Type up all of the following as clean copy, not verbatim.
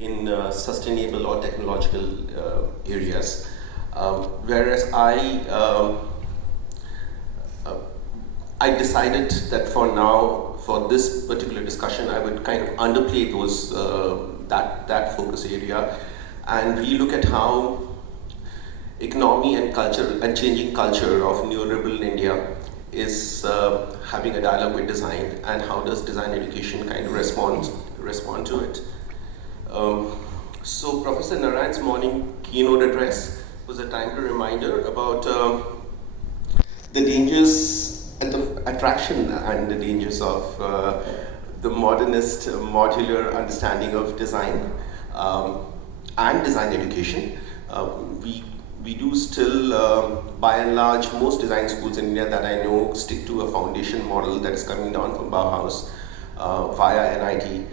in sustainable or technological areas. Whereas I decided that for now, for this particular discussion, I would kind of underplay those that focus area and relook at how economy and culture and changing culture of neoliberal India is having a dialogue with design, and how does design education kind of respond to it. So Professor Narayan's morning keynote address was a timely reminder about the dangers and the attraction and the dangers of the modernist modular understanding of design and design education. We do still, by and large, most design schools in India that I know stick to a foundation model that is coming down from Bauhaus via NIT.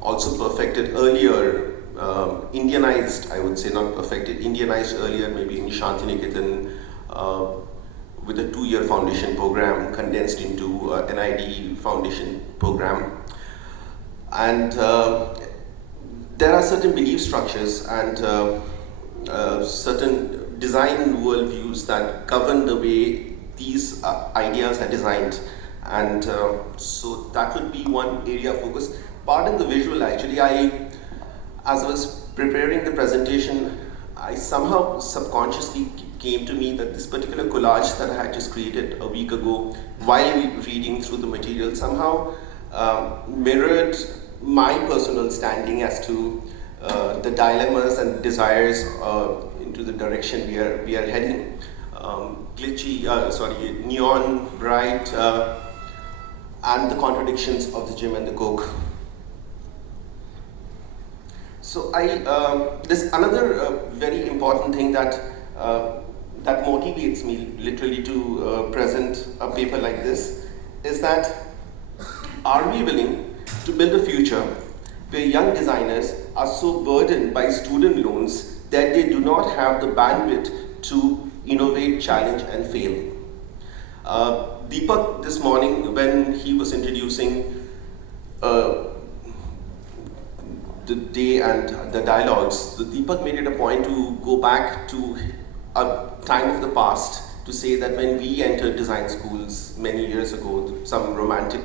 Also perfected earlier, Indianized, I would say, not perfected, Indianized earlier, maybe in Shantiniketan, with a 2-year foundation program condensed into NID foundation program. And there are certain belief structures and certain design worldviews that govern the way these ideas are designed, and so that would be one area of focus. Pardon the visual, actually, as I was preparing the presentation, I somehow subconsciously came to me that this particular collage that I had just created a week ago while reading through the material somehow mirrored my personal standing as to the dilemmas and desires into the direction we are heading. Neon, bright, and the contradictions of the gym and the Coke. So there's another very important thing that motivates me literally to present a paper like this, is that are we willing to build a future where young designers are so burdened by student loans that they do not have the bandwidth to innovate, challenge, and fail? Deepak this morning, when he was introducing the day and the dialogues, Deepak made it a point to go back to a time of the past to say that when we entered design schools many years ago, some romantic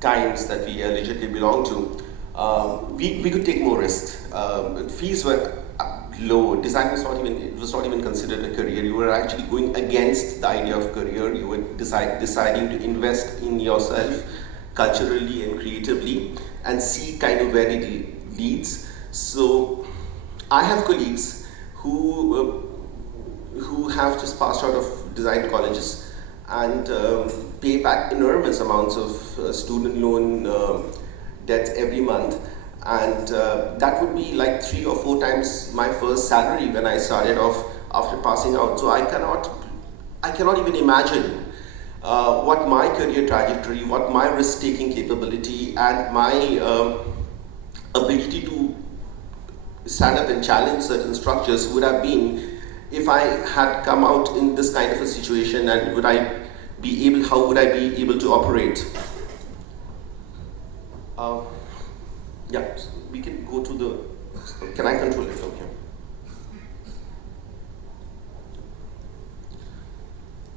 times that we allegedly belonged to, we could take more risks. Fees were low. Design was not even considered a career. You were actually going against the idea of career. You were deciding to invest in yourself culturally and creatively and see kind of where it leads. So I have colleagues who have just passed out of design colleges and pay back enormous amounts of student loan debts every month, and that would be like 3 or 4 times my first salary when I started off after passing out. So I cannot even imagine what my career trajectory, what my risk-taking capability, and my ability to stand up and challenge certain structures would have been if I had come out in this kind of a situation, and how would I be able to operate? Yeah, we can go to the, can I control it from here?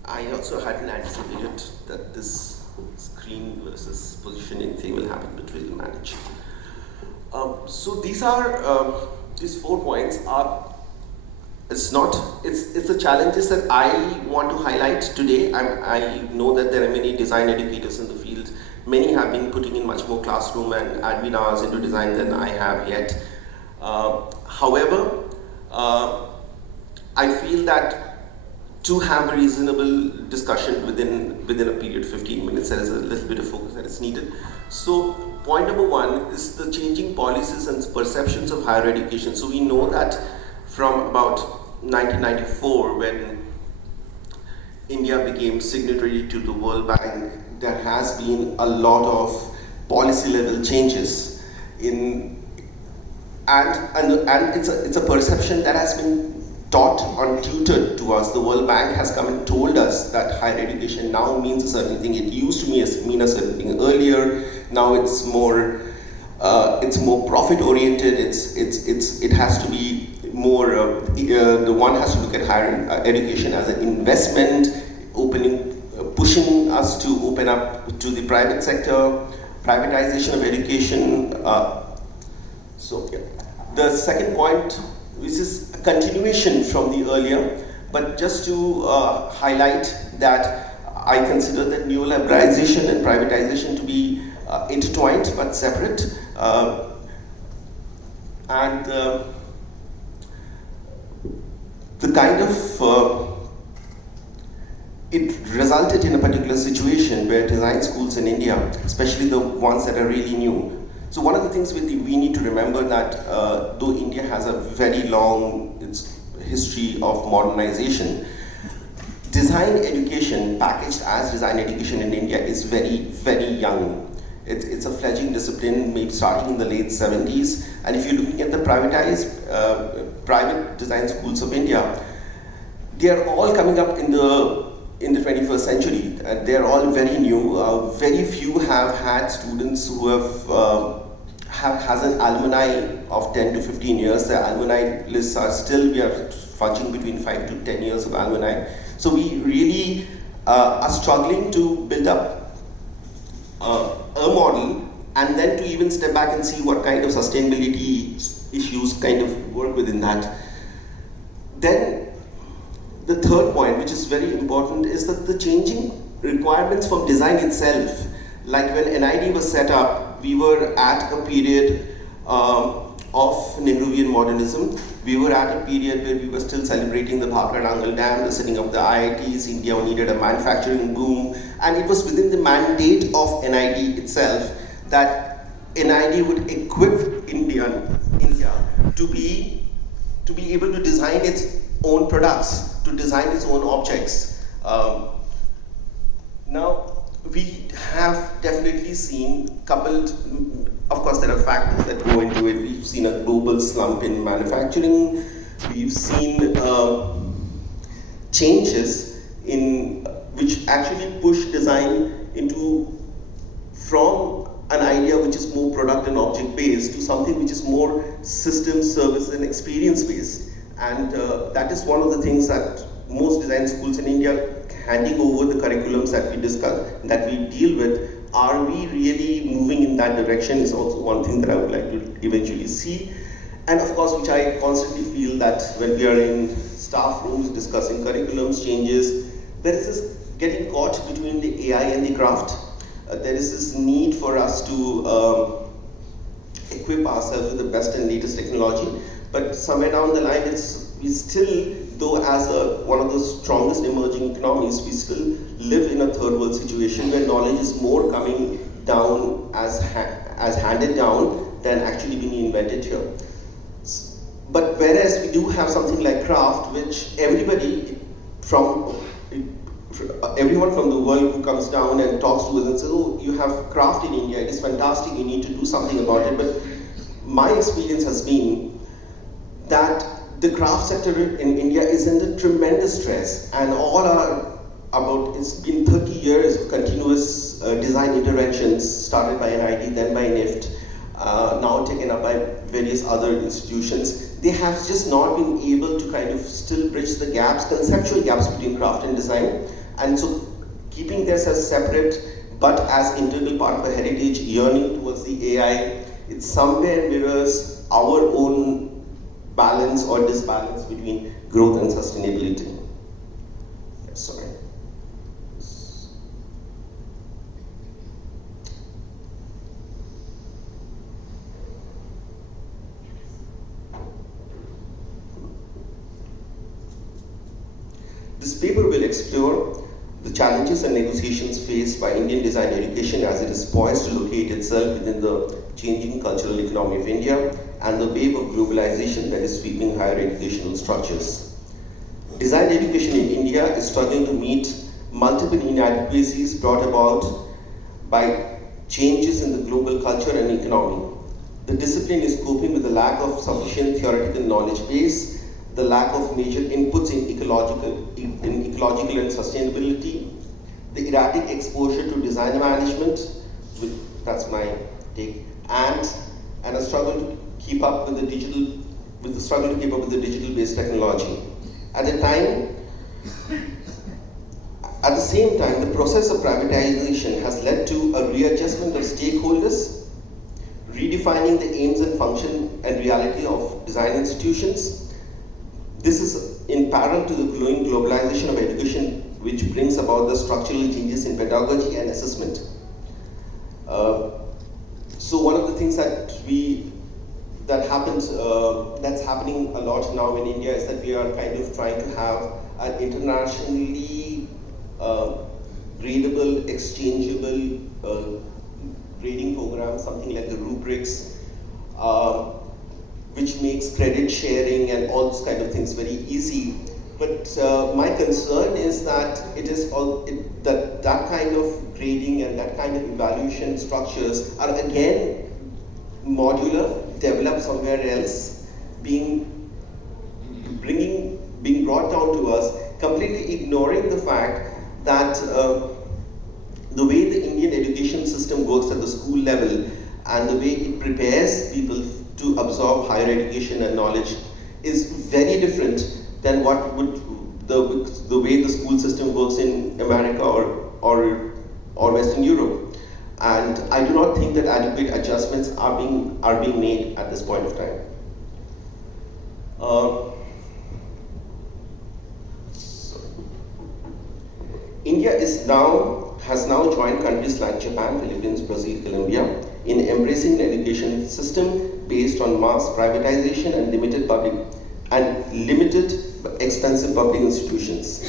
I also hadn't anticipated that this screen versus positioning thing will happen, but we'll manage. So these are, these 4 points are, it's the challenges that I want to highlight today. I know that there are many design educators in the field. Many have been putting in much more classroom and admin hours into design than I have yet. However, I feel that to have a reasonable discussion within a period of 15 minutes, there is a little bit of focus that is needed. So point number 1 is the changing policies and perceptions of higher education. So we know that from about 1994, when India became signatory to the World Bank, there has been a lot of policy level changes and it's a perception that has been taught or tutored to us. The World Bank has come and told us that higher education now means a certain thing. It used to mean a certain thing earlier. Now it's more It's more profit oriented. It has to be more. The one has to look at higher education as an investment, pushing us to open up to the private sector, privatization of education. The second point, which is a continuation from the earlier, but just to highlight that I consider that neoliberalization and privatization to be intertwined but separate. The kind of it resulted in a particular situation where design schools in India, especially the ones that are really new. So one of the things we need to remember that though India has a very long history of modernization, design education, packaged as design education in India, is very, very young. It's a fledgling discipline, maybe starting in the late 70s. And if you're looking at the privatized private design schools of India, they are all coming up in the 21st century. They're all very new. Very few have had students who has an alumni of 10 to 15 years. The alumni lists are still, we are fudging between 5 to 10 years of alumni. So we really are struggling to build up a model, and then to even step back and see what kind of sustainability issues kind of work within that. Then the third point, which is very important, is that the changing requirements from design itself. Like when NID was set up, we were at a period of Nehruvian modernism. We were at a period where we were still celebrating the Bhattacharya Dam, the setting of the IITs. India needed a manufacturing boom, and it was within the mandate of NID itself that NID would equip India to be able to design its own products, to design its own objects. Now, we have definitely seen, coupled, of course there are factors that go into it. We've seen a global slump in manufacturing. We've seen changes in which actually push design from an idea which is more product and object based to something which is more system, service and experience based. And that is one of the things that most design schools in India, handing over the curriculums that we discuss, that we deal with, are we really moving in that direction is also one thing that I would like to eventually see. And of course, which I constantly feel that when we are in staff rooms discussing curriculums changes, there is this getting caught between the AI and the craft. There is this need for us to equip ourselves with the best and latest technology, but somewhere down the line, we still, though as one of the strongest emerging economies, we still live in a third world situation where knowledge is more coming down as handed down than actually being invented here. But whereas we do have something like craft, which everyone from the world who comes down and talks to us and says, oh, you have craft in India, it is fantastic, you need to do something about it. But my experience has been that the craft sector in India is under tremendous stress, and it's been 30 years of continuous design interventions started by NID, then by NIFT, now taken up by various other institutions. They have just not been able to kind of still bridge the gaps, conceptual gaps between craft and design. And so keeping this as separate but as integral part of a heritage yearning towards the AI, it somewhere mirrors our own balance or disbalance between growth and sustainability. Sorry. This paper will explore the challenges and negotiations faced by Indian design education as it is poised to locate itself within the changing cultural economy of India and the wave of globalization that is sweeping higher educational structures. Design education in India is struggling to meet multiple inadequacies brought about by changes in the global culture and economy. The discipline is coping with the lack of sufficient theoretical knowledge base, the lack of major inputs in ecological and sustainability, the erratic exposure to design management, that's my take, and and a struggle to keep up with the digital-based technology. At the same time, the process of privatization has led to a readjustment of stakeholders, redefining the aims and function and reality of design institutions. This is in parallel to the growing globalization of education, which brings about the structural changes in pedagogy and assessment. So one of the things that's happening a lot now in India is that we are kind of trying to have an internationally gradable, exchangeable grading program, something like the rubrics, which makes credit sharing and all those kind of things very easy. But my concern is that that kind of grading and that kind of evaluation structures are again modular, developed somewhere else, being brought down to us, completely ignoring the fact that the way the Indian education system works at the school level and the way it prepares people to absorb higher education and knowledge is very different than what would the way the school system works in America or Western Europe. And I do not think that adequate adjustments are being made at this point of time. India has now joined countries like Japan, Philippines, Brazil, Colombia in embracing an education system based on mass privatization and limited expensive public institutions.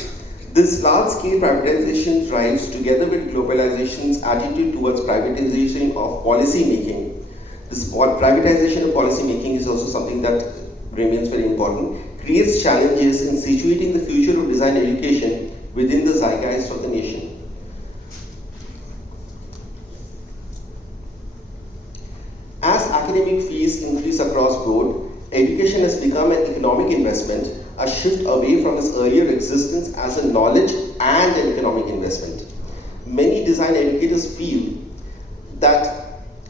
This large-scale privatization drives, together with globalization's attitude towards privatization of policy making. This privatization of policy making is also something that remains very important, creates challenges in situating the future of design education within the zeitgeist of the nation. As academic fees increase across board, education has become an economic investment, a shift away from its earlier existence as a knowledge and an economic investment. Many design educators feel that,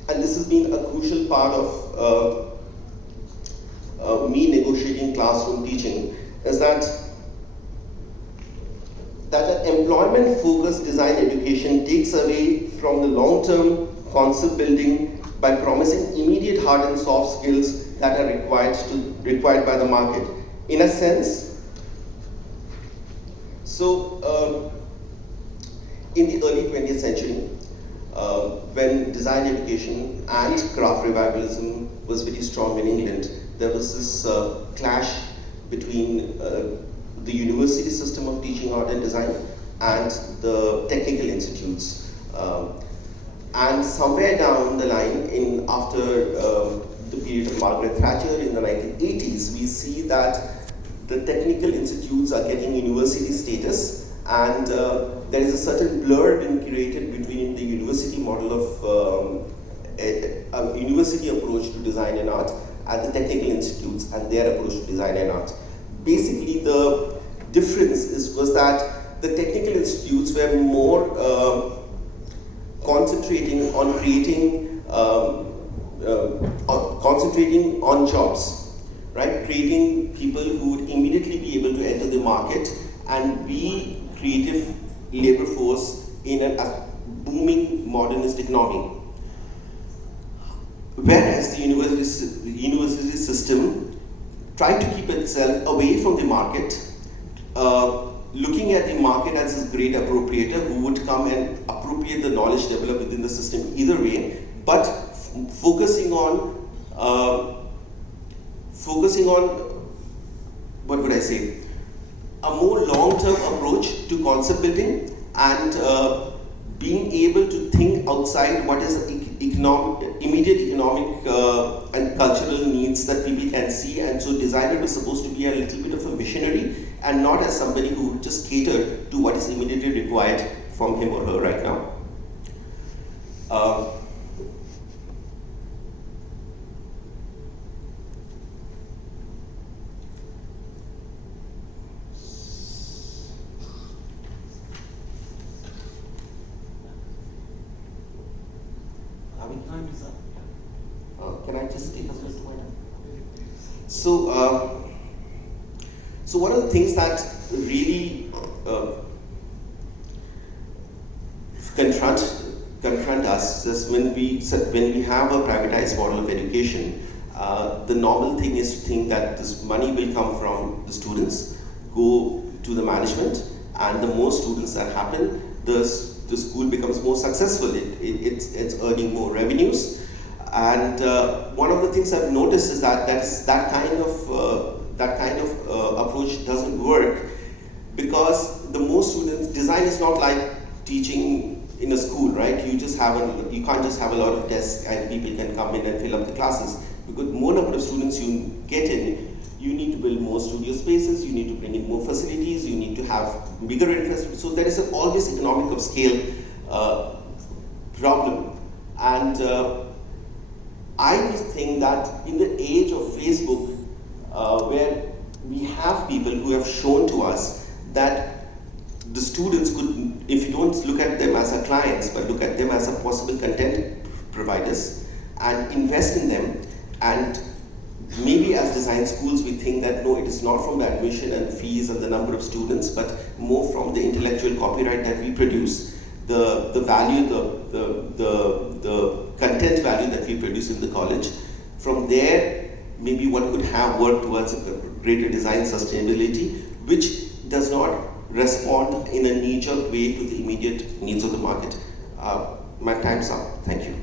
and this has been a crucial part of me negotiating classroom teaching, is that an employment-focused design education takes away from the long-term concept building by promising immediate hard and soft skills that are required by the market. In a sense, in the early 20th century, when design education and craft revivalism was very strong in England, there was this clash between the university system of teaching art and design and the technical institutes. And somewhere down the line, after the period of Margaret Thatcher in the 1980s, we see that the technical institutes are getting university status, and there is a certain blur being created between the university model of a university approach to design and art and the technical institutes and their approach to design and art. Basically, the difference was that the technical institutes were more concentrating on creating, concentrating on jobs, right? Creating people who would immediately be able to enter the market and be creative labor force in a booming modernist economy. Whereas the university system tried to keep itself away from the market, looking at the market as a great appropriator who would come and appropriate the knowledge developed within the system either way, but focusing on what would I say, a more long-term approach to concept building and being able to think outside what is immediate economic and cultural needs that people can see. And so designer was supposed to be a little bit of a visionary and not as somebody who would just cater to what is immediately required from him or her right now. Can I just So one of the things that really confront us is when we have a privatized model of education, the normal thing is to think that this money will come from the students, go to the management, and the more students that happen, the school becomes more successful. It's earning more revenues, and one of the things I've noticed is that kind of approach doesn't work, because the more students, design is not like teaching in a school, right? You can't just have a lot of desks and people can come in and fill up the classes. Because more number of students you get in, you need to build more studio spaces, you need to bring in more facilities, you need to have bigger infrastructure. So there is always economic of scale problem. And I just think that in the age of Facebook, where we have people who have shown to us that the students could, if you don't look at them as our clients, but look at them as a possible content providers and invest in them. And maybe as design schools, we think that no, it is not from the admission and fees and the number of students, but more from the intellectual copyright that we produce, the value, the content value that we produce in the college. From there, maybe one could have worked towards a greater design sustainability, which does not respond in a knee-jerk way to the immediate needs of the market. My time's up. Thank you.